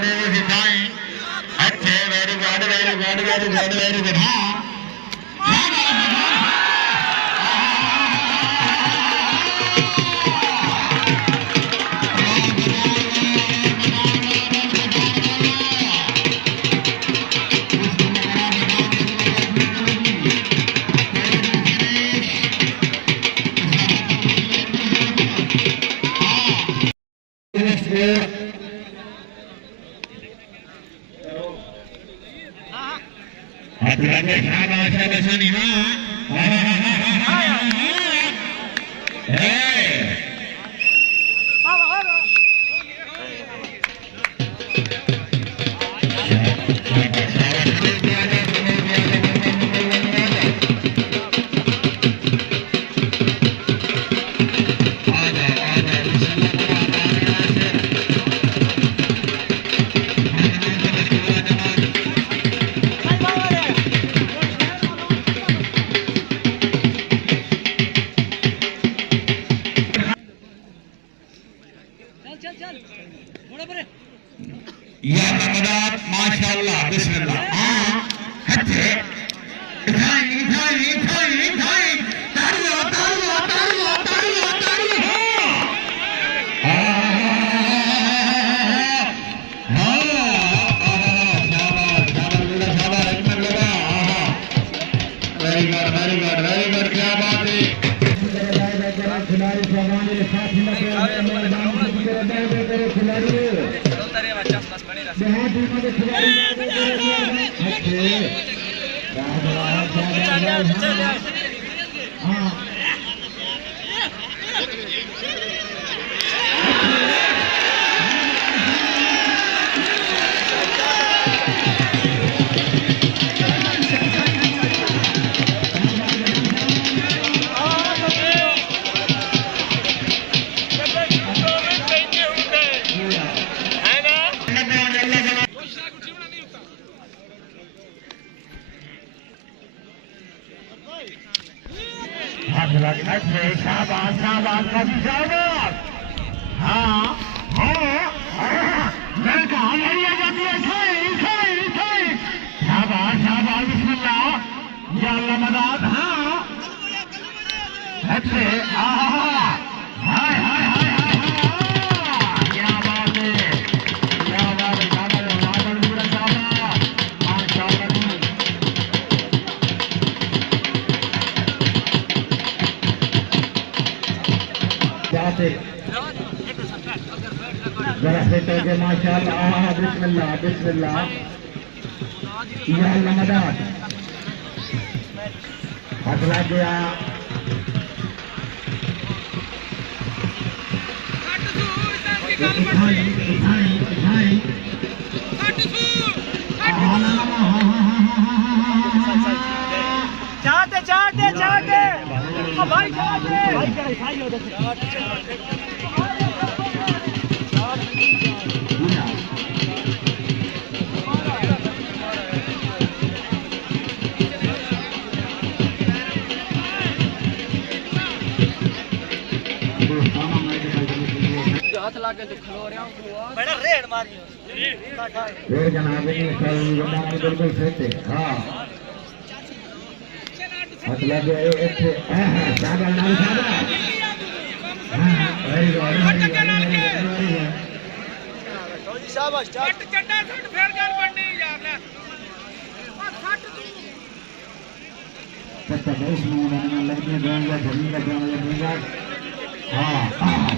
very good. माशाअल्लाह बिस्मिल्लाह माशाअल्लाह बिस्मिल्लाह बिस्मिल्लाह या अल्लाह मदद हाथ लग गया चाहते चाहते चाहते भाई बड़ा रेड मारी रेड जनाब बिल्कुल सही हाँ हाथ लगे इथे शाबाश नाम शाबाश हां वेरी गुड शाबाश छट चड्डा छट फेर गल बननी यार ले छट पता बहुत में लगने जाएगा जमीन का जाना जाएगा हां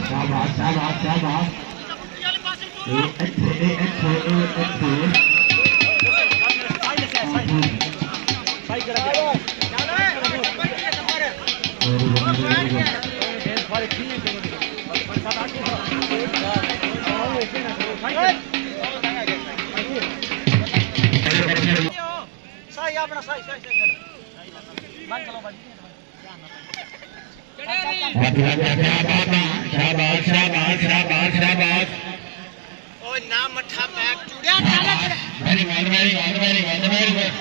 शाबाश शाबाश शाबाश शाबाश शाबाश शाबाश शाबाश ओए ना मठा बैग चुड़िया डाला very good very good very good very good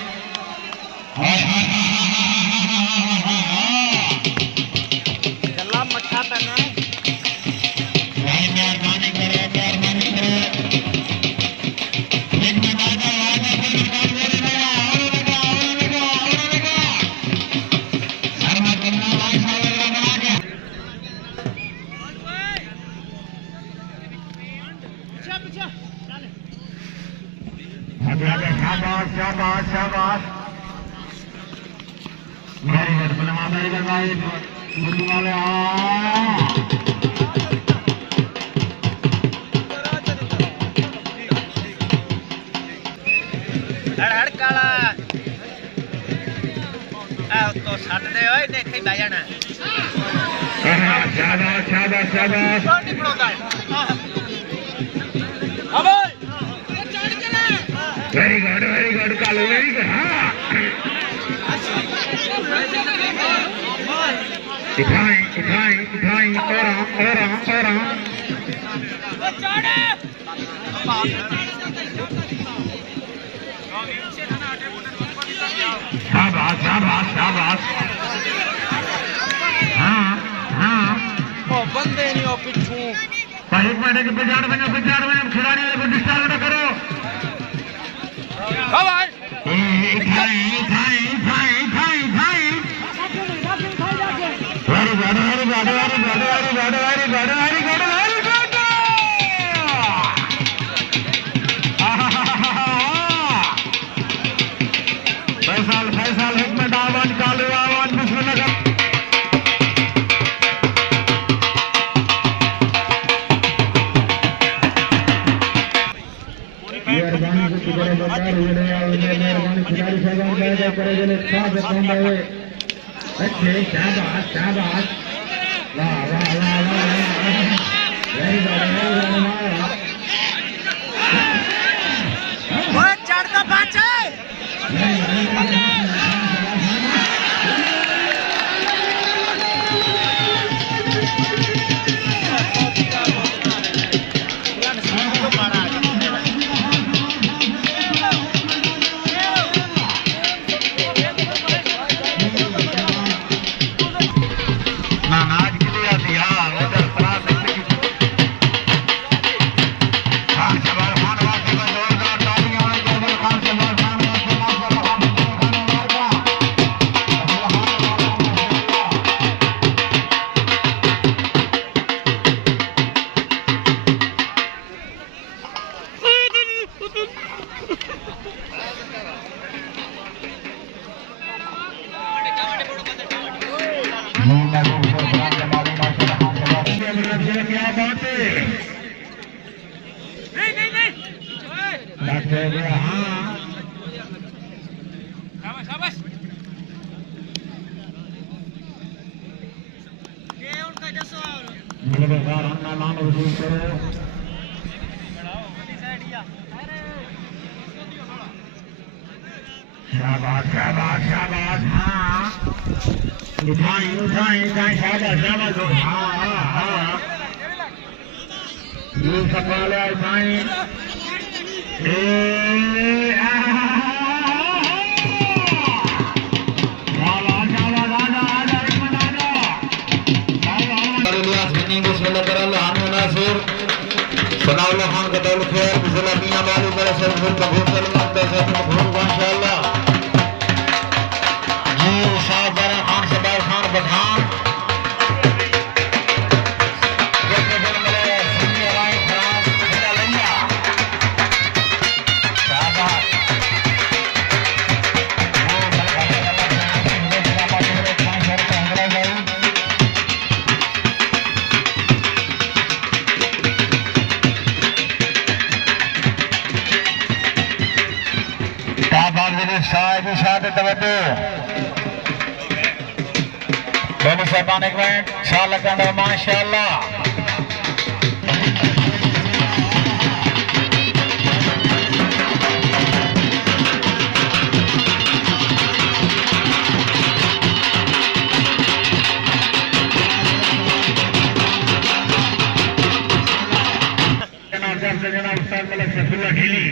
गला मठा पहना मेहरबानी करो आगे आगे शाबाश शाबाश शाबाश वेरी गुड पलमा वेरी गुड भाई गुड्डू वाले हड़ काला तो छੱਡ ਦੇ ਓਏ ਨੇ ਇੱਥੇ ਬਹਿ ਜਾਣਾ शाबाश शाबाश शाबाश ਕੌਣ ਨਹੀਂ ਪੜਾਉਂਦਾ ਹਾਂ ਬੋਲ very good Kalu very good हाँ उठाई और शाबाश शाबाश शाबाश हाँ ਉਹ ਬੰਦੇ ਨਹੀਂ ਉਹ ਪਿੱਛੋਂ भाई एक मिनट के पिछाड़ में खिलाड़ी को डिस्टर्ब न करो ਹਾਂ ਭਾਈ Very good. फैसल हिकमत आवाज कालू आवाज बिस्मिल्लाह मेहरबानी से बड़े बकार मेहरबानी खिलाड़ी साहब पैदा करेंगे साथ बंदा हुए अच्छे शाबाश शाबाश वाह वाह वाह वाह वेरी गुड ਓਏ ਚੜਦਾ ਬੱਚ शाबाश शाबाश शाबाश हाँ उठाई शाबाश शाबाश हाँ ये सवाल है उठाई सनाउल्लाह खान का दौल खैर जिला मियां वाली बड़े सरफुल का भूख लगता है माशाअल्लाह जी साहब बड़ा खान सबार खान पठान जैसे फिर मिले सुन्नी राय खराब खड़ा लैया शाबाश साहिब साथ तवज्जो दोनों साहबान एक मिनट शाल कंडा माशाअल्लाह जनाब उस्ताद मलिक सफुल्लाह ढीली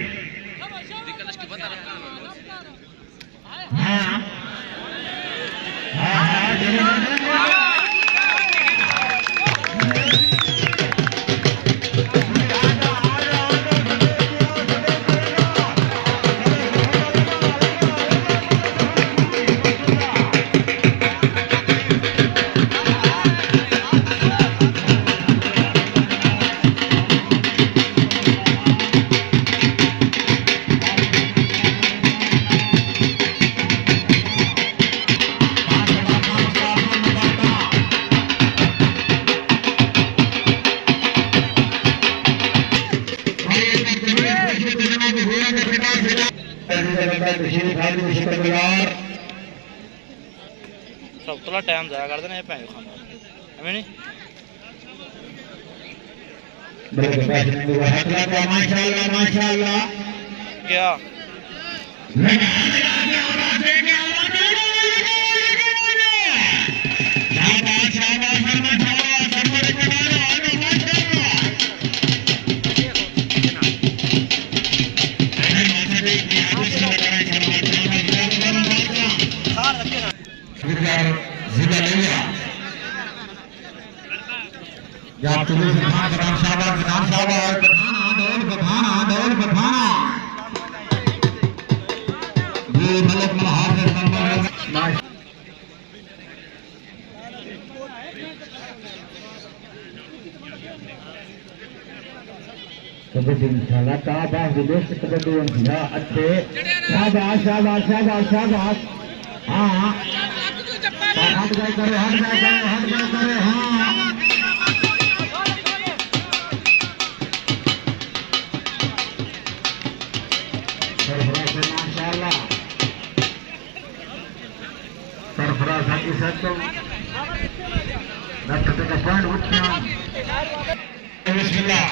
ਸਭ ਤੋਂ ਟਾਈਮ ਜ਼ਾਇਆ ਕਰਦੇ ਨੇ ਇਹ ਭੈਣ ਖਾਂਦਾ ਐਵੇਂ ਨਹੀਂ माशाल्लाह माशाल्लाह क्या कबड्डी इंशाल्लाह ताबाह विदेश कबड्डी इंशाल्लाह अच्छे शाबाश शाबाश शाबाश शाबाश हाँ हट गए करो हाँ माशाल्लाह सरफराज हाजी साहब तो डॉक्टर का पॉइंट उठना बिस्मिल्लाह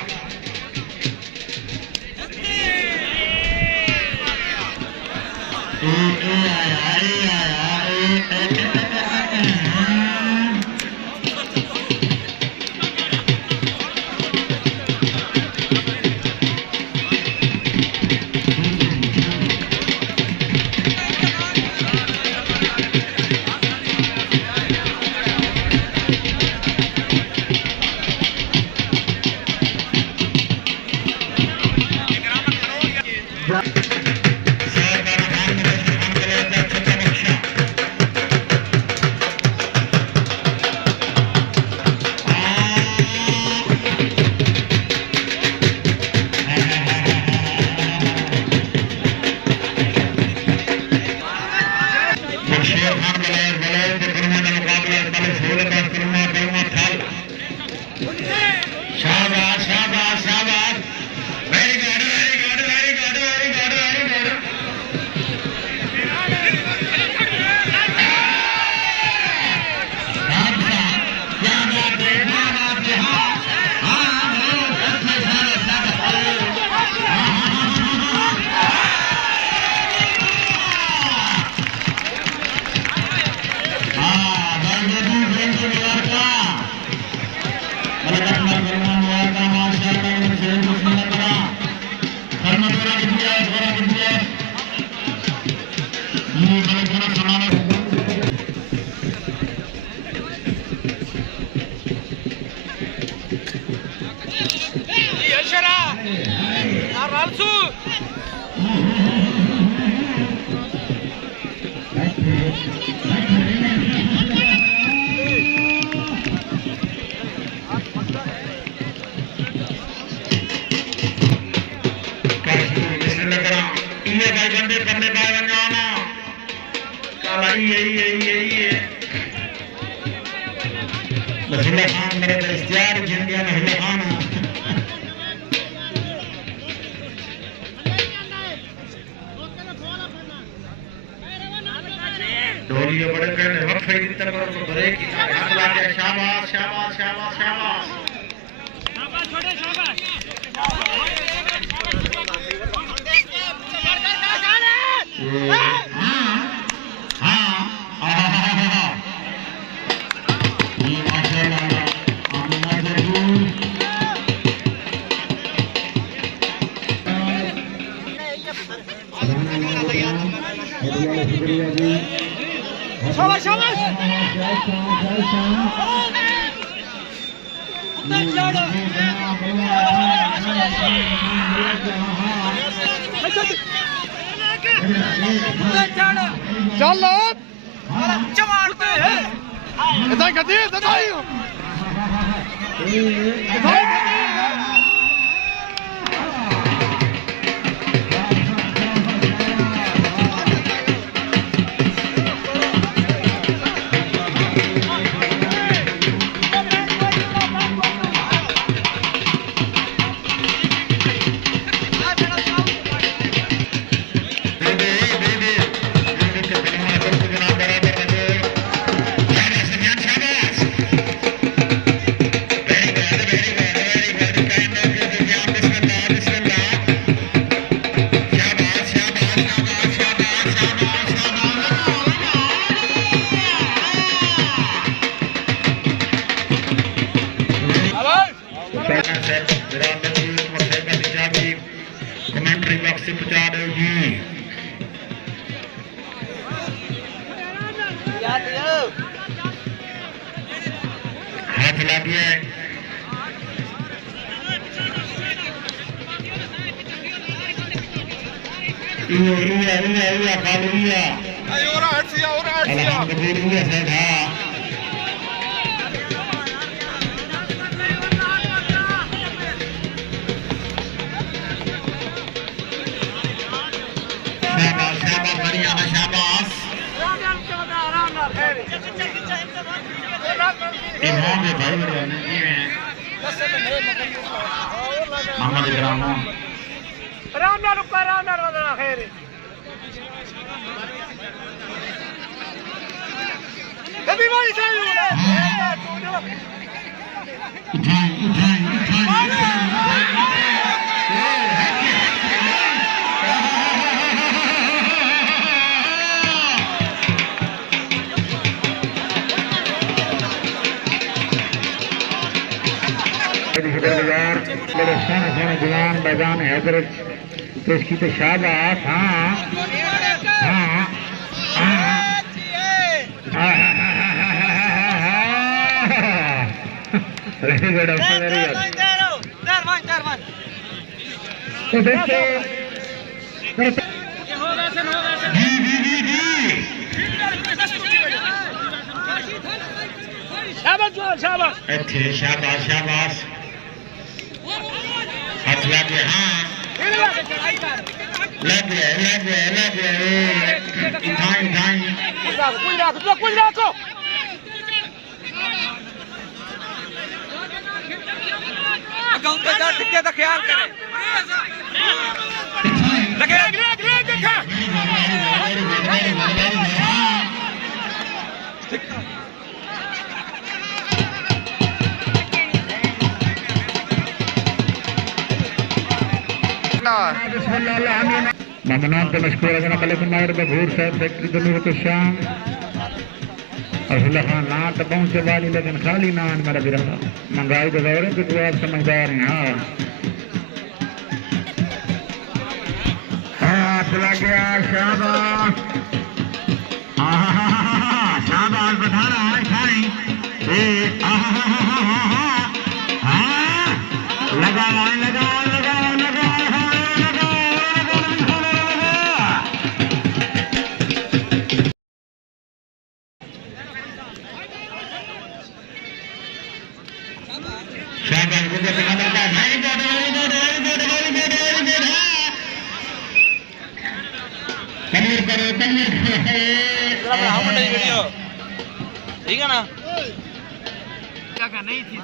डोलियों बड़े कहने वक्त है इतना करो ब्रेक हाथ लाके शाबाश शाबाश शाबाश शाबाश शाबाश छोटे शाबाश शाबाश शाबाश चल चमाड़ते हैं इधर गद्दी इधर कमेंट्री बॉक्स से पहुंचा दो जी। हाथ लग गया है। अल्हम्दुलिल्लाह सर हाँ शाबाश शाबाश हरियाणा शाबाश इमाम है भाई हरियाणा जी हैं मोहम्मद इकराम आराम नाल रुका आराम नाल वदना खैर अभी भाई सही बड़े सोने सोने जवान बैजान हैदर पेश की तो शाबाश हाँ हाँ वेरी गुड वेरी गुड तो देखते शाबाश शाबाश अच्छे शाबाश शाबाश हाथ लग गया हाँ लग गया उठाई कुछ रखो अकाउंट पे जा टिक्के का ख्याल करें लगे देखा ममनान तो मशकूर अगर मलिक नायर बघूर साहब फैक्ट्री दोनों तो शाम अल्लाह खान ना तो पहुंचे वाली लेकिन खाली नान मेरा बिरला महंगाई तो दौर है तो आप समझदार हैं हाँ चला गया शाबाश शाबाश बता रहा है खाई लगा ठीक है ना क्या नहीं थी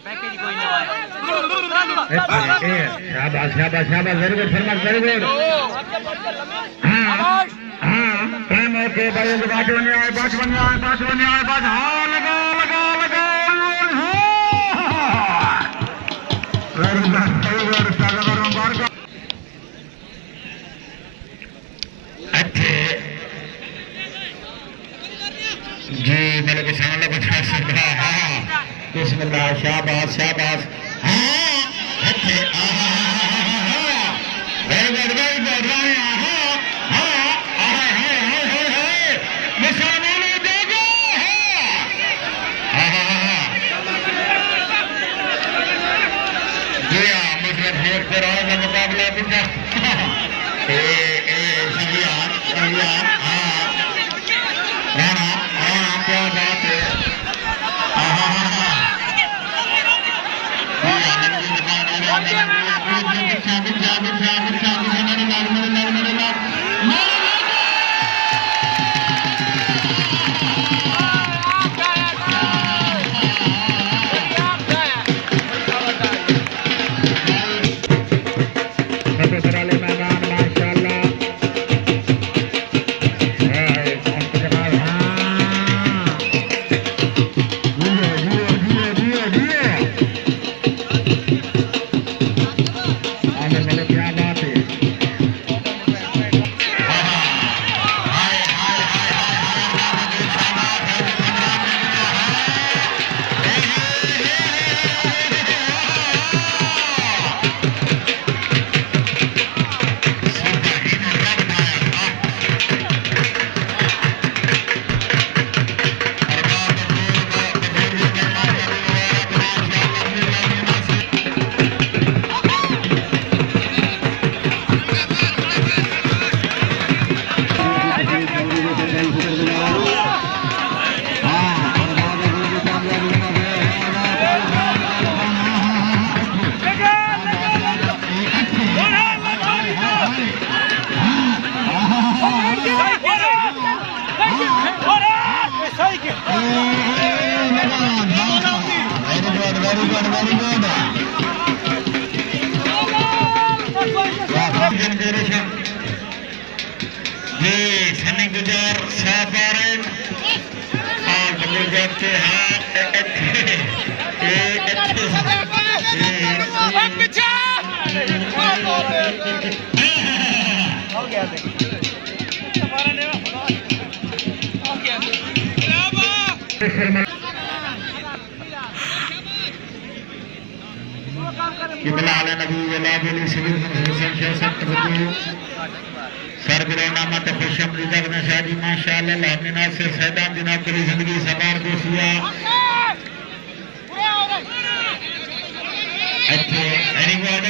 पैकेज कोई नहीं शाबाश शाबाश शाबाश वेरी गुड फरमाश वेरी गुड हाँ टाइम ओके भाई पाँच बने आए हाँ लगा अच्छे जी मेरे को सामने बता सकता हाँ बिस्मिल्लाह शाबाश शाबाश हाँ अच्छे वेरी गुड मुसलमानों देखो जी हाँ मुस्लिम शेख से रहा का मुकाबला बिल्ला क्या बात है वेरी गुड जी सनी गुजर साफ आ रहे और गुजर के हाथ किबला आला नबी वला बोली सभी हुसैन शाह सख्त बदू सरगुनामा तो खुशमदीद अगना शादी माशाअल्लाह लामिना से सैदा जनाब करी जिंदगी सवार दोसिया अच्छे वेरी गुड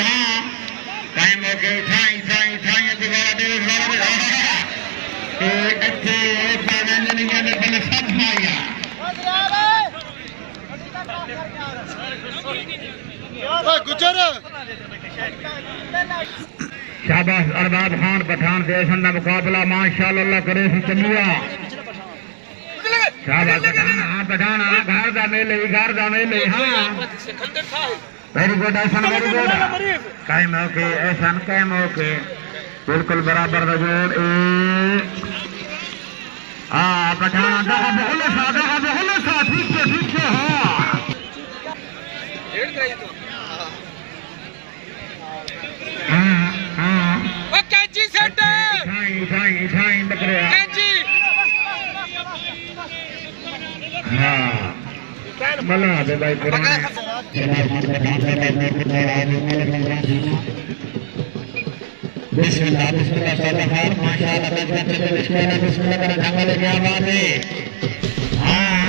हां टाइम हो गया थाई दोबारा दे ए अच्छे पावन ने बल सब माया गुजर शाबाश अरबाब खान पठान देशन का मुकाबला माशाअल्लाह करे सी चलिया शाबाश पठान घर का मेले हाँ वेरी गुड ऐसा वेरी गुड कायम होके ऐसा कायम होके बिल्कुल बराबर जोड़ पठान बहुत सा ठीक है हाँ कैंची सेट ठाई बकरे कैंची हाँ मला दे भाई बिस्मिल्लाह बिस्मिल्लाह माशाअल्लाह बिस्मिल्लाह का ढंग लगे आवाज है हाँ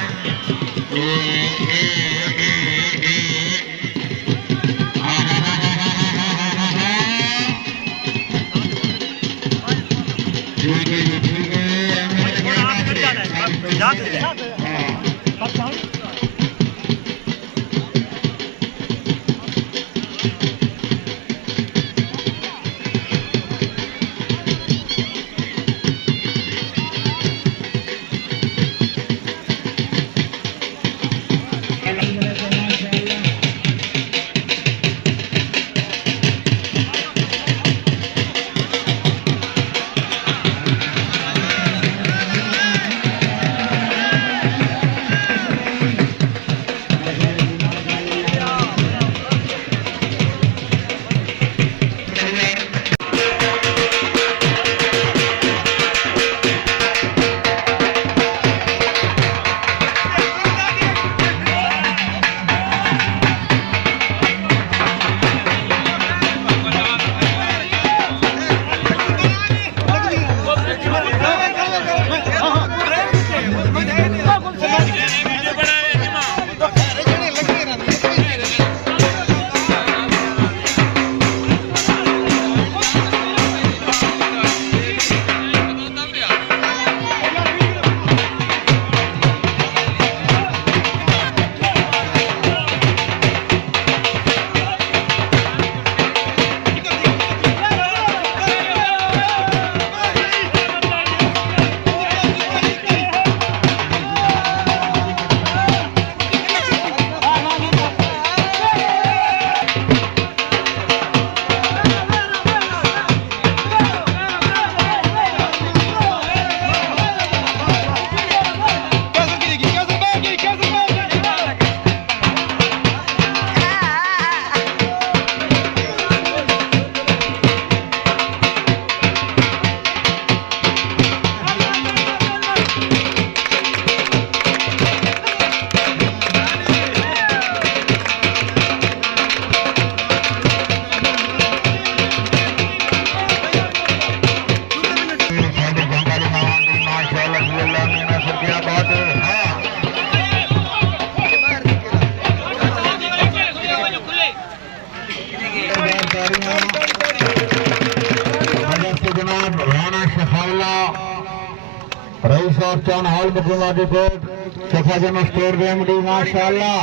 रईस और चान हॉल मुकुमादी कोट सफाजन स्टोर रेमडी माशाअल्लाह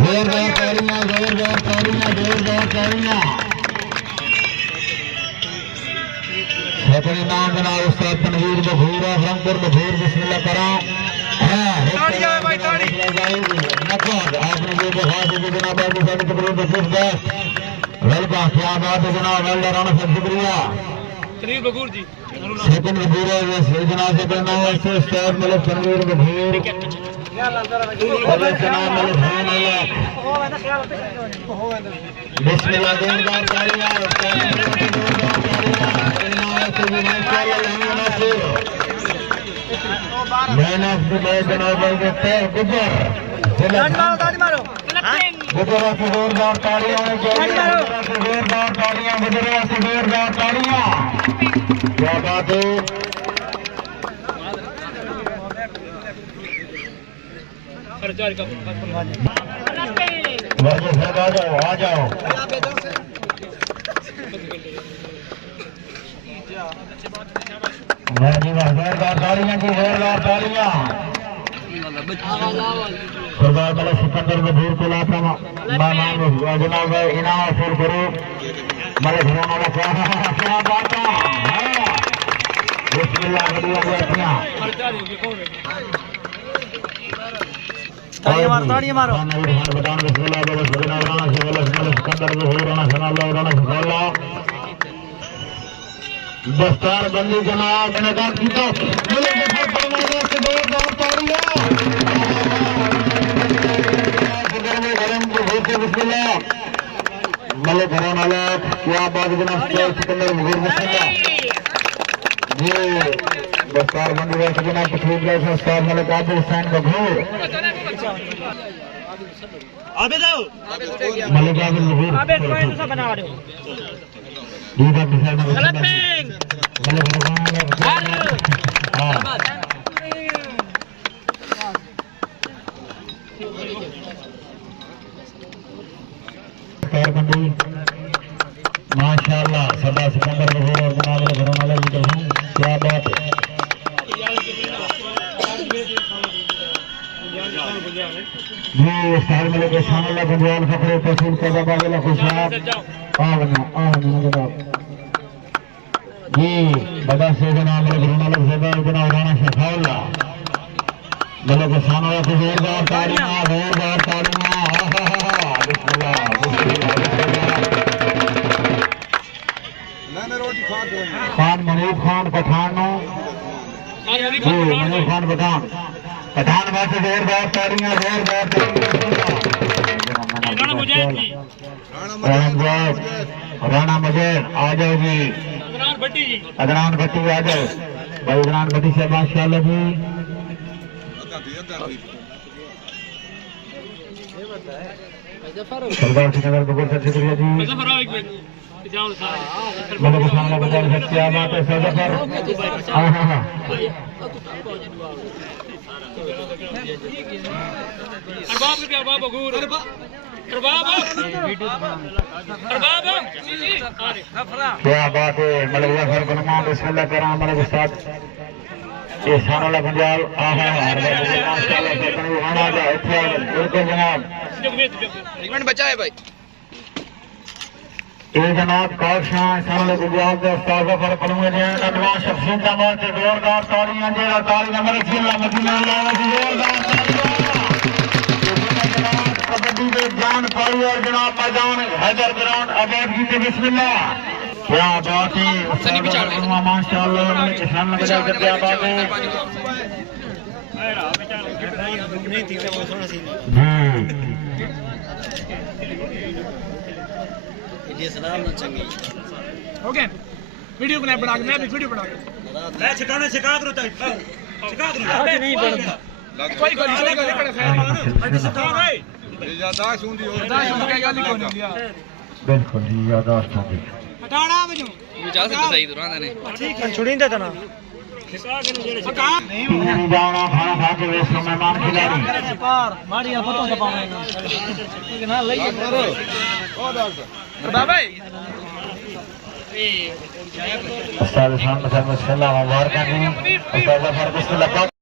जोरदार तालियां अपने नाम बना उस्ताद तनवीर बखूर ब्रह्मपुर बखूर बिस्मिल्लाह करा ताड़ियां है भाई, ताड़ी। आपने जो दिखा दीजिए जनाब आपको सारी तकरीब वेलकम, क्या बात है जनाब, वेल डन, सब शुक्रिया। तरीब बगूर जी सेकंड बगूर है जनाब से करना है इससे स्टार मतलब तनवीर बगूर और जनाब मतलब खान अल्लाह बिस्मिल्लाह जोरदार तालियां मैन ऑफ द मैच जनाब गुजर मारो गुजरा से जोरदार तालियां जोरदार तालियां गुजरा से जोरदार तालियां। क्या बात है आ जाओ जोरदार तालियां की जोरदार तालियां। सरदार मतलब सिकंदर बधूर को लाता मेहमान जनाब इनाम हासिल करो मेरे घरों वाला क्या बात है बिस्मिल्लाह बढ़िया बैठियां ताड़ियां मारो बताओ बिस्मिल्लाह बस जनाब राणा से बस सिकंदर बधूर राणा सनाल्लाह राणा सनाल्लाह दस्तार बंदी जनाब इनका कीता मिले बहुत बड़ा से जोरदार ताड़ियां बिस्मिल्लाह मलिक घराना क्या बात जनाब सिकंदर मुगीर मुस्तफा जी दस्तार बंदी वैसे जनाब तकलीफ जैसा स्टार मलिक आदिल हुसैन बघूर मलिक आदिल मुगीर बना रहे हो जी का डिसाइड मलिक हां बंदी माशाअल्लाह सरदार सिकंदर बघूर और जनाब घरों वाले की कहूं क्या बात है जी स्टार मलिक शानल्लाह गुंजाल फकरे तहसील कजाबाला खुशाब जनाब जी बड़ा से जनाब घरों वाले जनाब राणा शफाउल्लाह मलिक शानल्लाह को जोरदार ताड़ियां बिस्मिल्लाह खान मनूब खान पठान मनूब खान पठान वास्ते जोरदार ताड़ियां राणा मजैद आ जाओ जी अदनान भट्टी आ जाओ भाई अदनान भट्टी से माशाअल्लाह जी सरदार सिकंदर बघूर से शुक्रिया जी मतलब सामने बता सकते क्या बात है सजफर हाँ हाँ हाँ क्या बात है मतलब जफर बनमान बिस्मिल्लाह करा मतलब साथ ये शानोला पंजाब आहा माशाल्लाह से कहीं आना जा इथे बिल्कुल जनाब एक मिनट बचा है भाई ये जनाब काशां शानोला पंजाब के उस्ताद जफर पलूए ने नौजवान शख्सियत का वास्ते जोरदार तालियां जेड़ा तालियां मेरे जिला मदीना अल्लाह की जोरदार तालियां कबड्डी के जान पाई और जनाब मैदान हैदर ग्राउंड आबाद की से बिस्मिल्लाह क्या बात है माशाअल्लाह किसान बजा के क्या बात है ये सलाम ना चंगी ओके वीडियो बना के मैं भी वीडियो बना के मैं छिकाने छिका करो तक छिका करो नहीं पड़ता कोई नहीं यादाश्त होंदी बिल्कुल जी यादाश्त होंदी हटाना मुझे जा सकते सही दुरान ने ठीक है छुड़ींदा तना नहीं जाना खाना खा के वे मेहमान खिलाड़ी पार माड़ियां पतों का पावेगा ठीक है ना लइए करो ओ डॉक्टर बाबा उस्ताद साहब मुबारक हैं उस्ताद जफर बिस्मिल्लाह